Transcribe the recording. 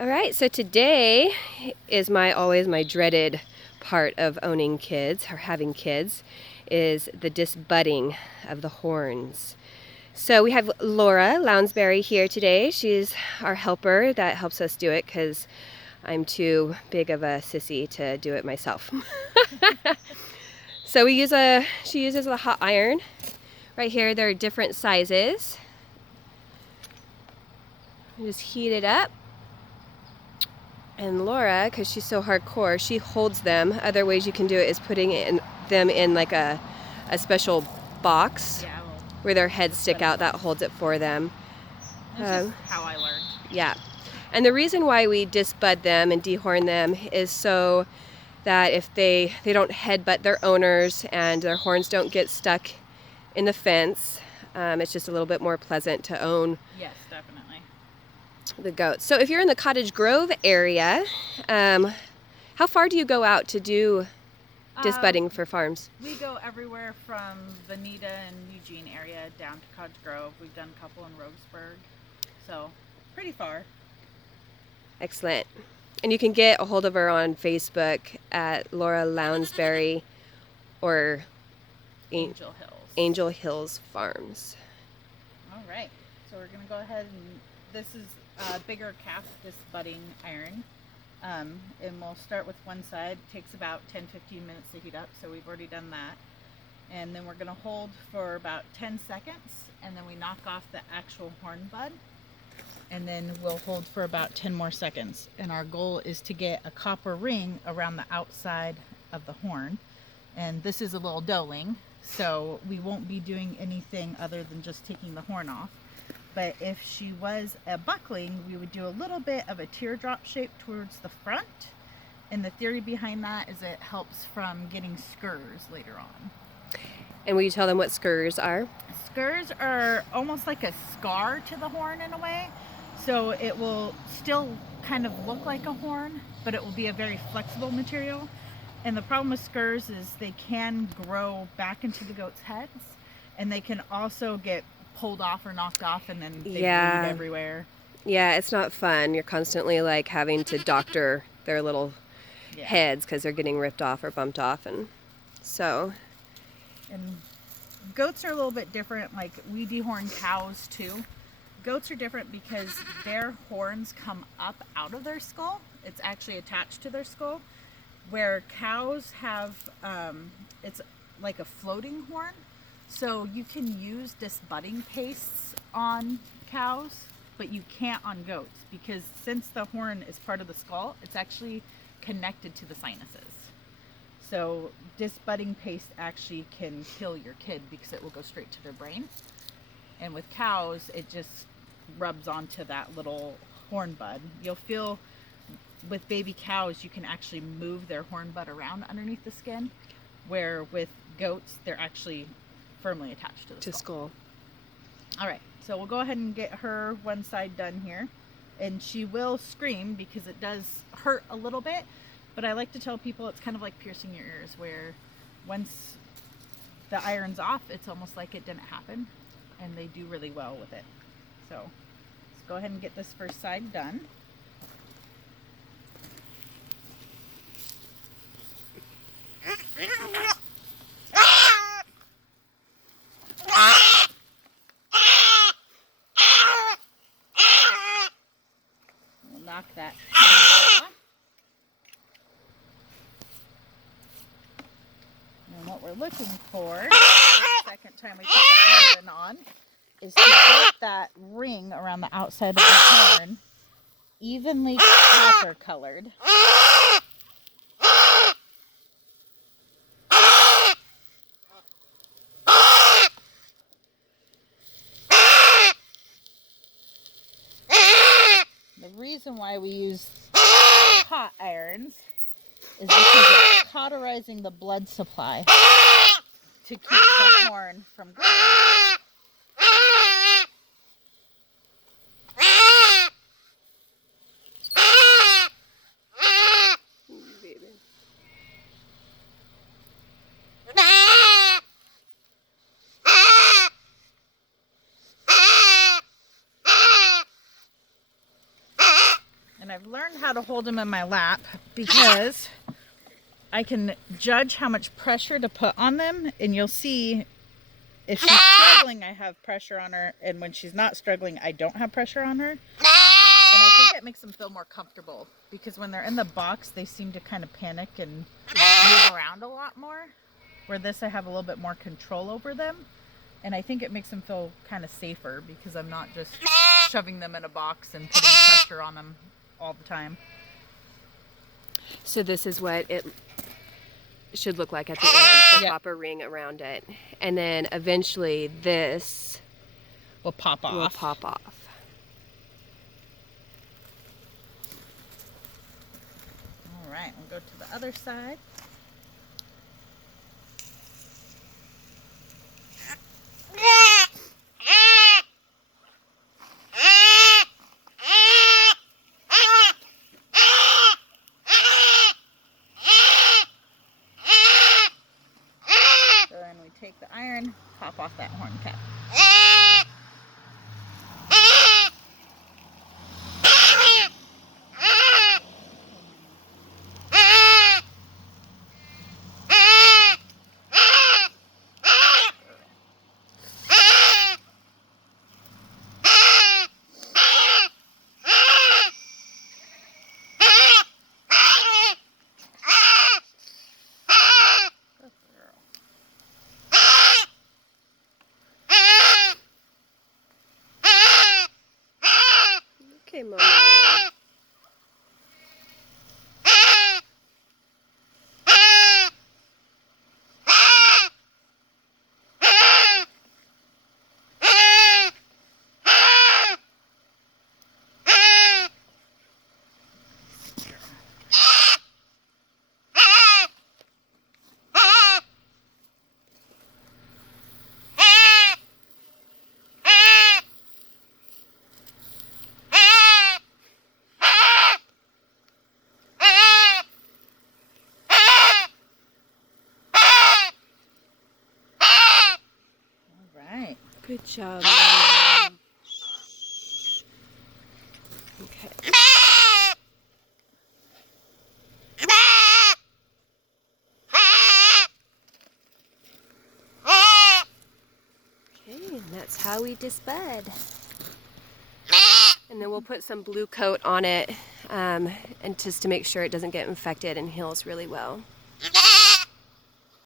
All right, so today is always my dreaded part of owning kids or having kids is the disbudding of the horns. So we have Laura Lounsbury here today. She's our helper that helps us do it because I'm too big of a sissy to do it myself. So she uses a hot iron. Right here, there are different sizes. You just heat it up. And Laura, because she's so hardcore, she holds them. Other ways you can do it is putting them in like a special box where their heads stick out that holds it for them. That's just how I learned. Yeah. And the reason why we disbud them and dehorn them is so that if they don't headbutt their owners and their horns don't get stuck in the fence, it's just a little bit more pleasant to own. Yes, definitely. The goats. So if you're in the Cottage Grove area, how far do you go out to do disbudding for farms? We go everywhere from Veneta and Eugene area down to Cottage Grove. We've done a couple in Roseburg, so pretty far. Excellent. And you can get a hold of her on Facebook at Laura Lounsbury or Angel Hills Farms. All right, so we're going to go ahead and this is a bigger calf disbudding iron. And we'll start with one side. It takes about 10-15 minutes to heat up, so we've already done that. And then we're going to hold for about 10 seconds, and then we knock off the actual horn bud. And then we'll hold for about 10 more seconds. And our goal is to get a copper ring around the outside of the horn. And this is a little doeling, so we won't be doing anything other than just taking the horn off. But if she was a buckling, we would do a little bit of a teardrop shape towards the front. And the theory behind that is it helps from getting skurs later on. And will you tell them what skurs are? Skurs are almost like a scar to the horn in a way. So it will still kind of look like a horn, but it will be a very flexible material. And the problem with skurs is they can grow back into the goat's heads, and they can also get pulled off or knocked off, and then they bleed everywhere. Yeah, it's not fun. You're constantly like having to doctor their little heads because they're getting ripped off or bumped off, and so. And goats are a little bit different. Like, we dehorn cows too. Goats are different because their horns come up out of their skull. It's actually attached to their skull. Where cows have, it's like a floating horn. So you can use disbudding pastes on cows, but you can't on goats because since the horn is part of the skull, it's actually connected to the sinuses. So disbudding paste actually can kill your kid because it will go straight to their brain. And with cows, it just rubs onto that little horn bud. You'll feel with baby cows, you can actually move their horn bud around underneath the skin, where with goats, they're actually firmly attached to the skull. All right, so we'll go ahead and get her one side done here. And she will scream because it does hurt a little bit, but I like to tell people it's kind of like piercing your ears, where once the iron's off, it's almost like it didn't happen, and they do really well with it. So let's go ahead and get this first side done. We'll knock that off. And what we're looking for, the second time we put the iron on, is to get that ring around the outside of the horn evenly copper colored. The reason why we use hot irons is because it's cauterizing the blood supply to keep the horn from growing. And I've learned how to hold him in my lap because I can judge how much pressure to put on them. And you'll see if she's struggling, I have pressure on her. And when she's not struggling, I don't have pressure on her. And I think it makes them feel more comfortable because when they're in the box, they seem to kind of panic and move around a lot more. Where this, I have a little bit more control over them. And I think it makes them feel kind of safer because I'm not just shoving them in a box and putting pressure on them all the time. So this is what it should look like at the end, the Yep. copper ring around it. And then eventually this Will pop off. will pop off. All right, we'll go to the other side. So then we take the iron, pop off that horn cap. Okay, Mama. Good job, Mama. Okay. Okay, and that's how we disbud. And then we'll put some blue coat on it, and just to make sure it doesn't get infected and heals really well.